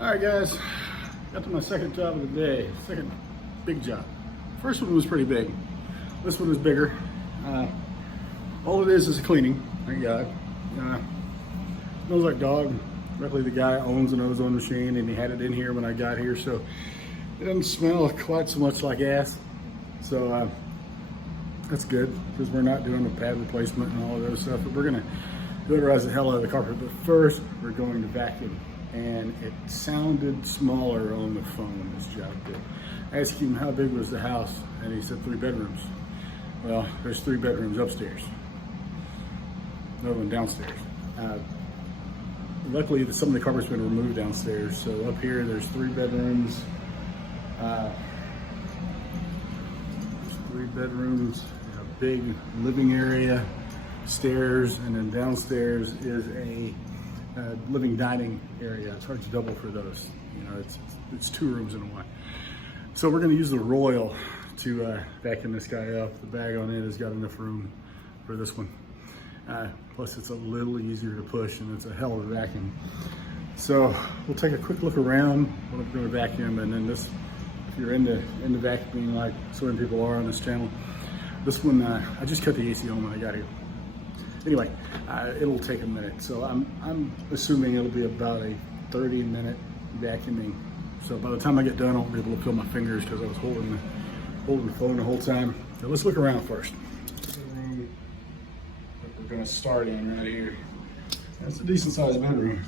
All right, guys, got to my second job of the day, second big job. First one was pretty big. This one is bigger. All it is a cleaning, thank God. Smells like dog. Luckily the guy owns an ozone machine and he had it in here when I got here, so it doesn't smell quite so much like ass. So that's good, because we're not doing a pad replacement and all of those stuff, but we're gonna deodorize the hell out of the carpet. But first, we're going to vacuum. And it sounded smaller on the phone, this job did. I asked him how big was the house, and he said 3 bedrooms. Well, there's 3 bedrooms upstairs, another one downstairs. Luckily, some of the carpet's been removed downstairs, so up here there's 3 bedrooms. There's 3 bedrooms, a big living area, stairs, and then downstairs is a living dining area. It's hard to double for those. You know, it's 2 rooms in one. So we're going to use the Royal to vacuum this guy up. The bag on it has got enough room for this one. Plus it's a little easier to push, and it's a hell of a vacuum. So we'll take a quick look around what I'm going to vacuum, and then this, if you're into vacuuming like so many people are on this channel, this one I just cut the AC on when I got here. Anyway, it'll take a minute, so I'm assuming it'll be about a 30-minute vacuuming. So by the time I get done, I won't be able to feel my fingers because I was holding the phone the whole time. So let's look around first. The room that we're going to start in right here. That's a decent sized bedroom,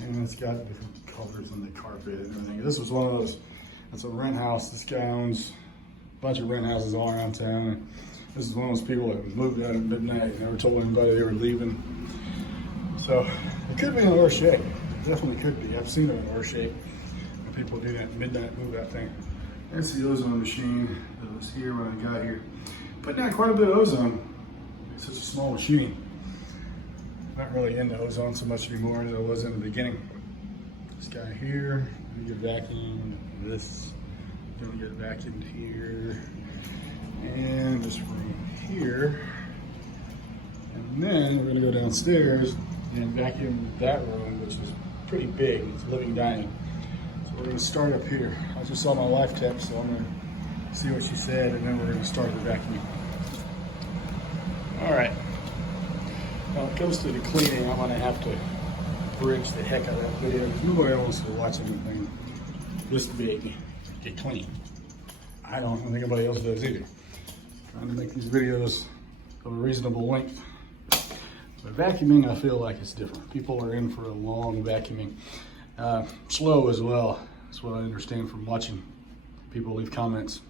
and it's got different colors on the carpet and everything. This was one of those. It's a rent house. This guy owns a bunch of rent houses all around town. This is one of those people that moved out at midnight and never told anybody they were leaving. So it could be in worse shape. It definitely could be. I've seen it in worse shape when people do that midnight move out thing. That's the ozone machine that was here when I got here. Putting out quite a bit of ozone. It's such a small machine. Not really into ozone so much anymore as I was in the beginning. This guy here, we get vacuumed. This, gonna get vacuumed here. And this room here, and then we're going to go downstairs and vacuum that room, which is pretty big. It's living dining. So we're going to start up here. I just saw my wife text, so I'm going to see what she said, and then we're going to start the vacuuming. All right. Now, when it comes to the cleaning, I'm going to have to bridge the heck out of that video because nobody wants to watch anything this big get clean. I don't think anybody else does either. Trying to make these videos of a reasonable length. But vacuuming, I feel like it's different. People are in for a long vacuuming. Slow as well. That's what I understand from watching people leave comments.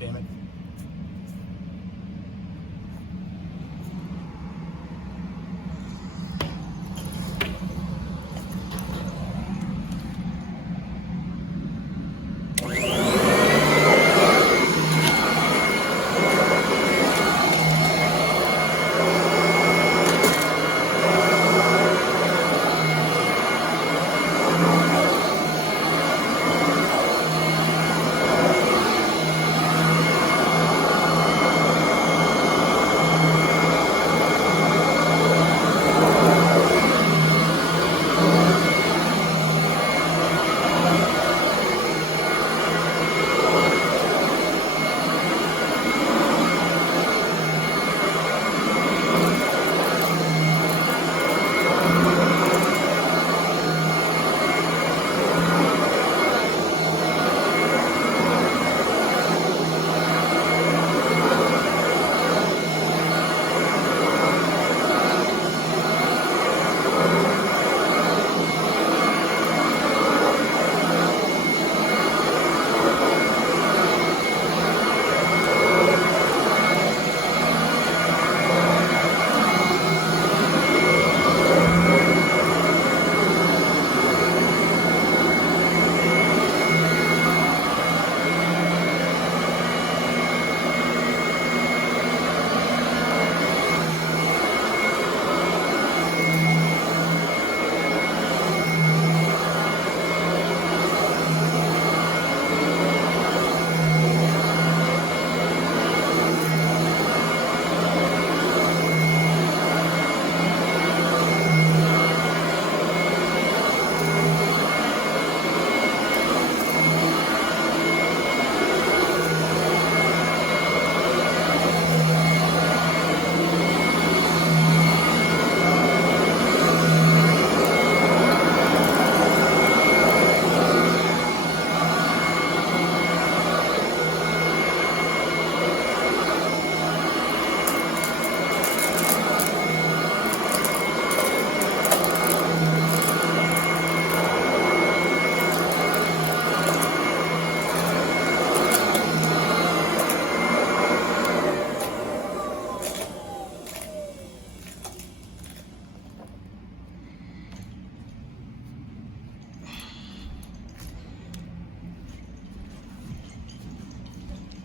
damn it.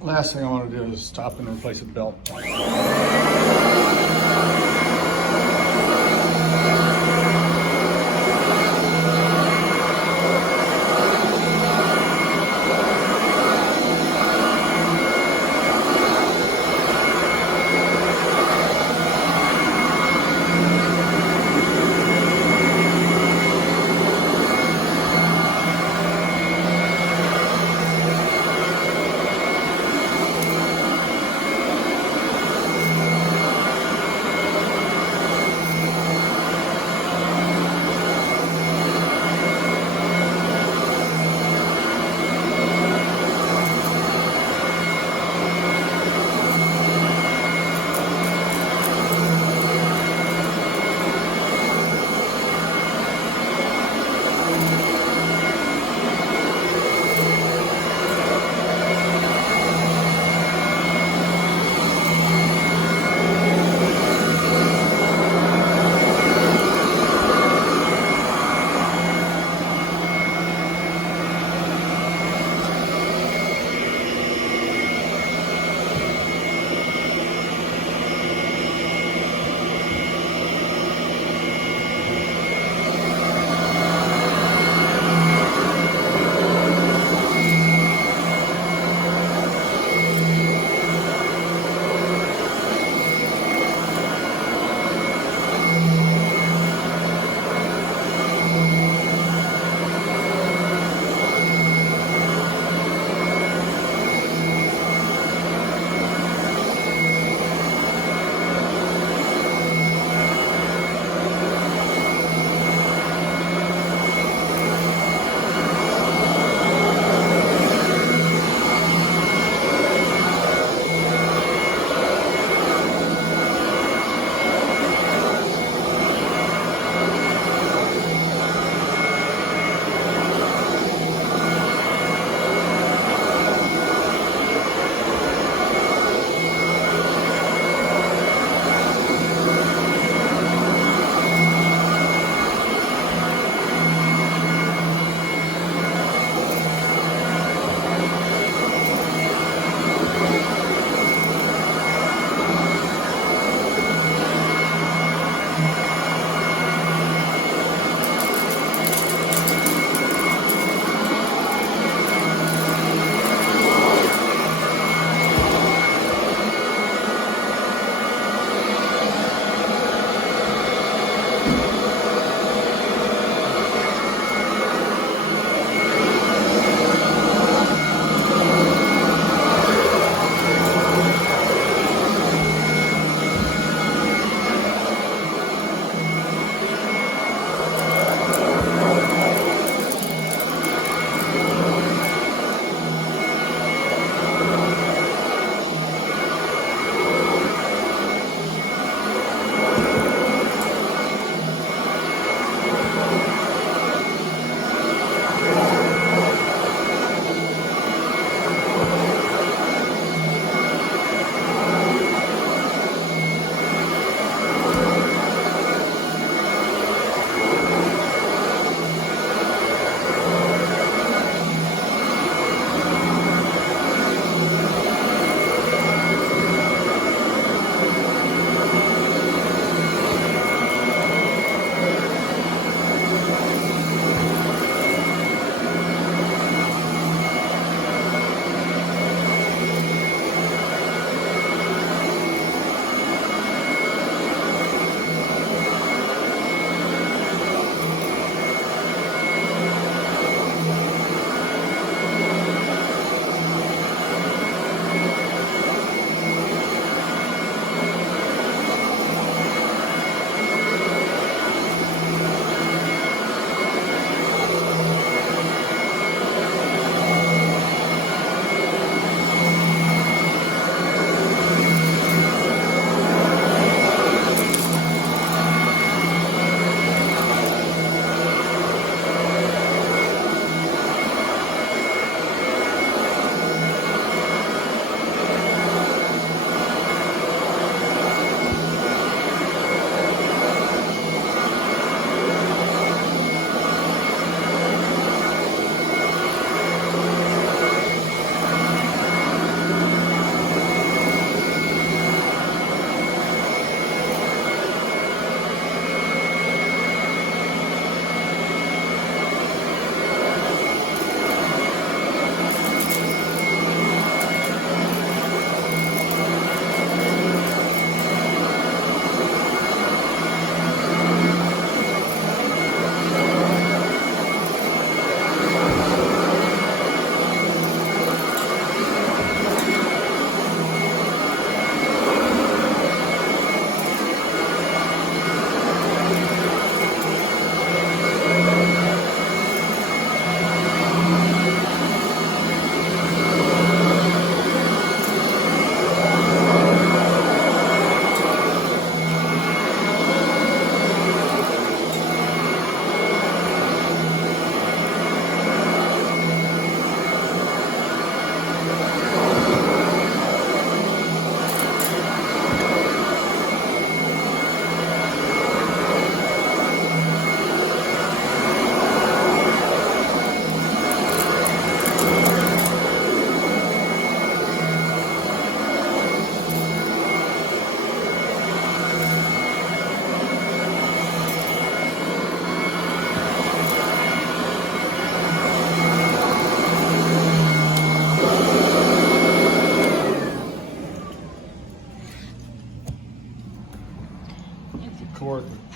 Last thing I want to do is stop and replace a belt.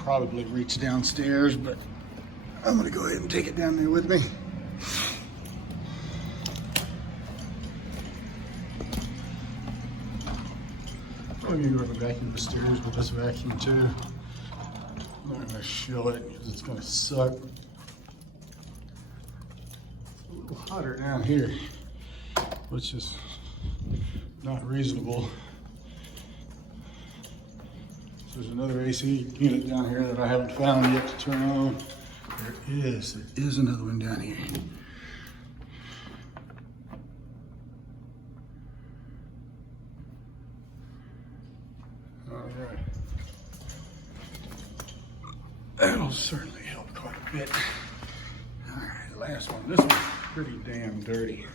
probably reach downstairs, but I'm gonna go ahead and take it down there with me. I'm gonna go over vacuum the stairs with this vacuum too. I'm not gonna shill it because it's gonna suck. It's a little hotter down here, which is not reasonable. So there's another AC unit down here that I haven't found yet to turn on. There is another one down here. All right. That'll certainly help quite a bit. All right, last one. This one's pretty damn dirty.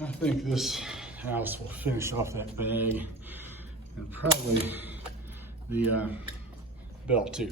I think this house will finish off that bag and probably the belt too.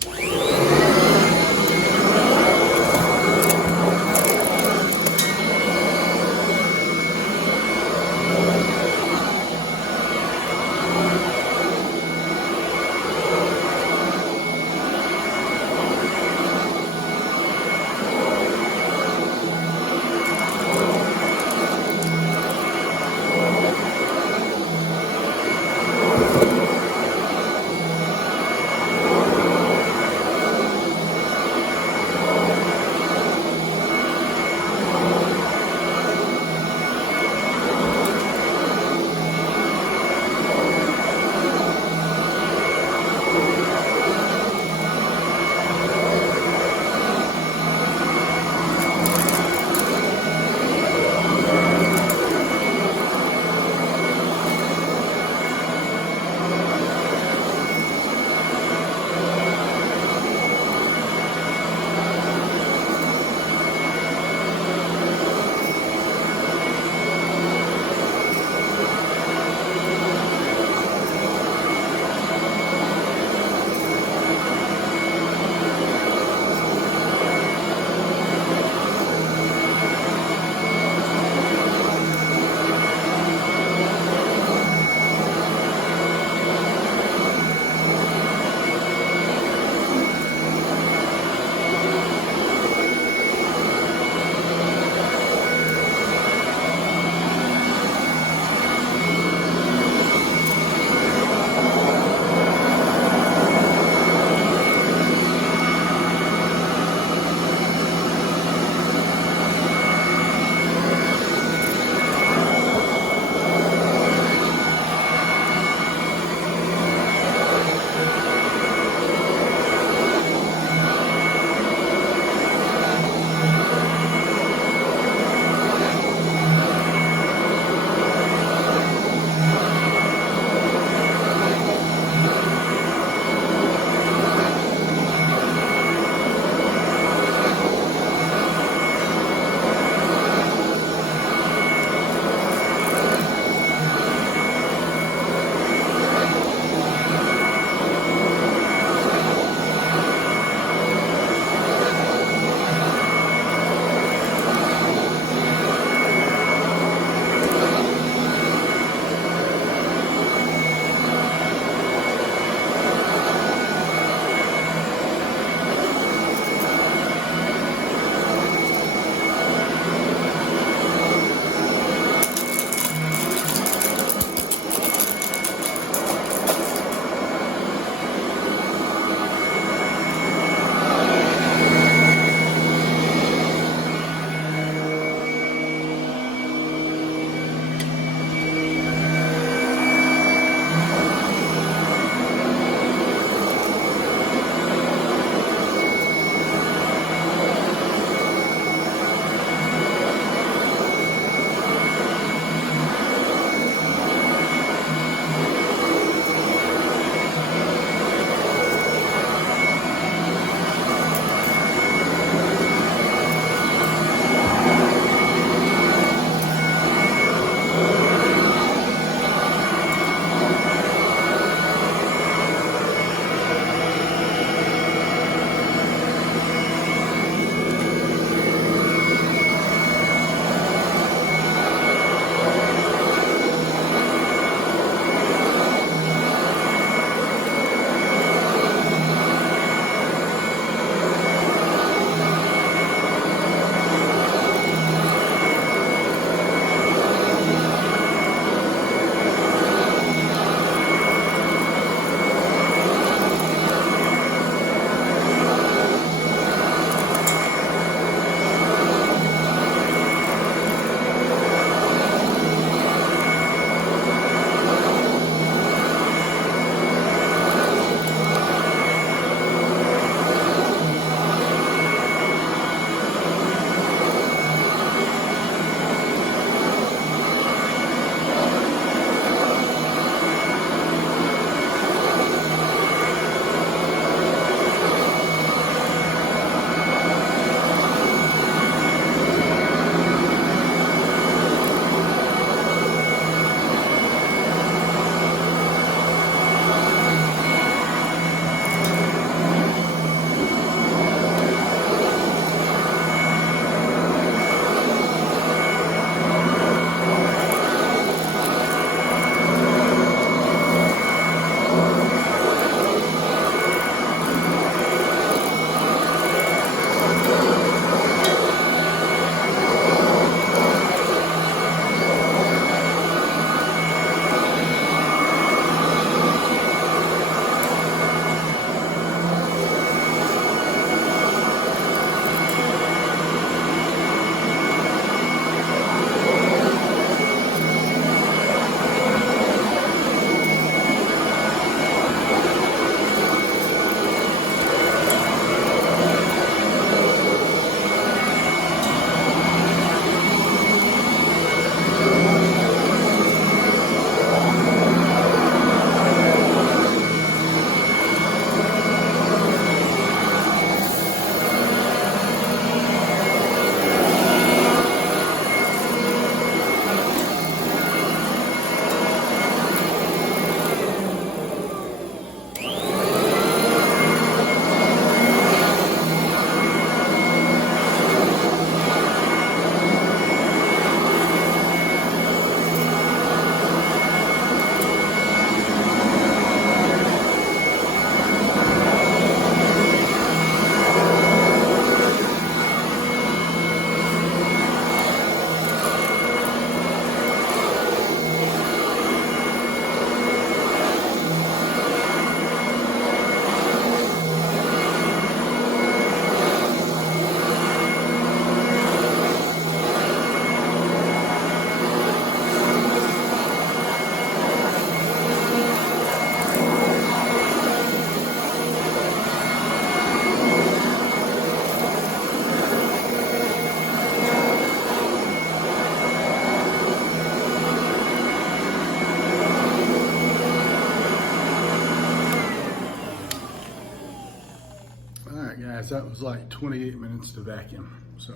guys, that was like 28 minutes to vacuum. So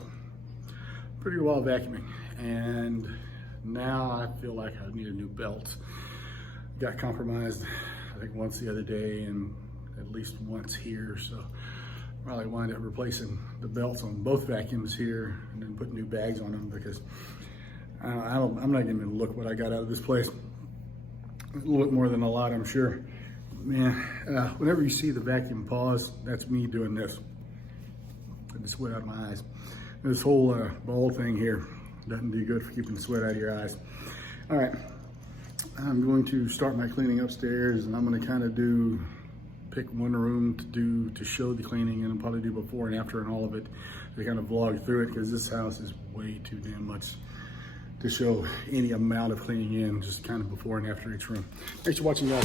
pretty well vacuuming. And now I feel like I need a new belt. Got compromised, I think once the other day and at least once here. So probably wind up replacing the belts on both vacuums here and then put new bags on them, because I'm not gonna look what I got out of this place. A little bit more than a lot, I'm sure. Man, whenever you see the vacuum pause, that's me doing this. Get the sweat out of my eyes. This whole ball thing here doesn't do good for keeping the sweat out of your eyes. All right, I'm going to start my cleaning upstairs, and I'm going to kind of pick one room to show the cleaning, and I'll probably do before and after and all of it to kind of vlog through it, because this house is way too damn much to show any amount of cleaning in, just kind of before and after each room. Thanks for watching, guys.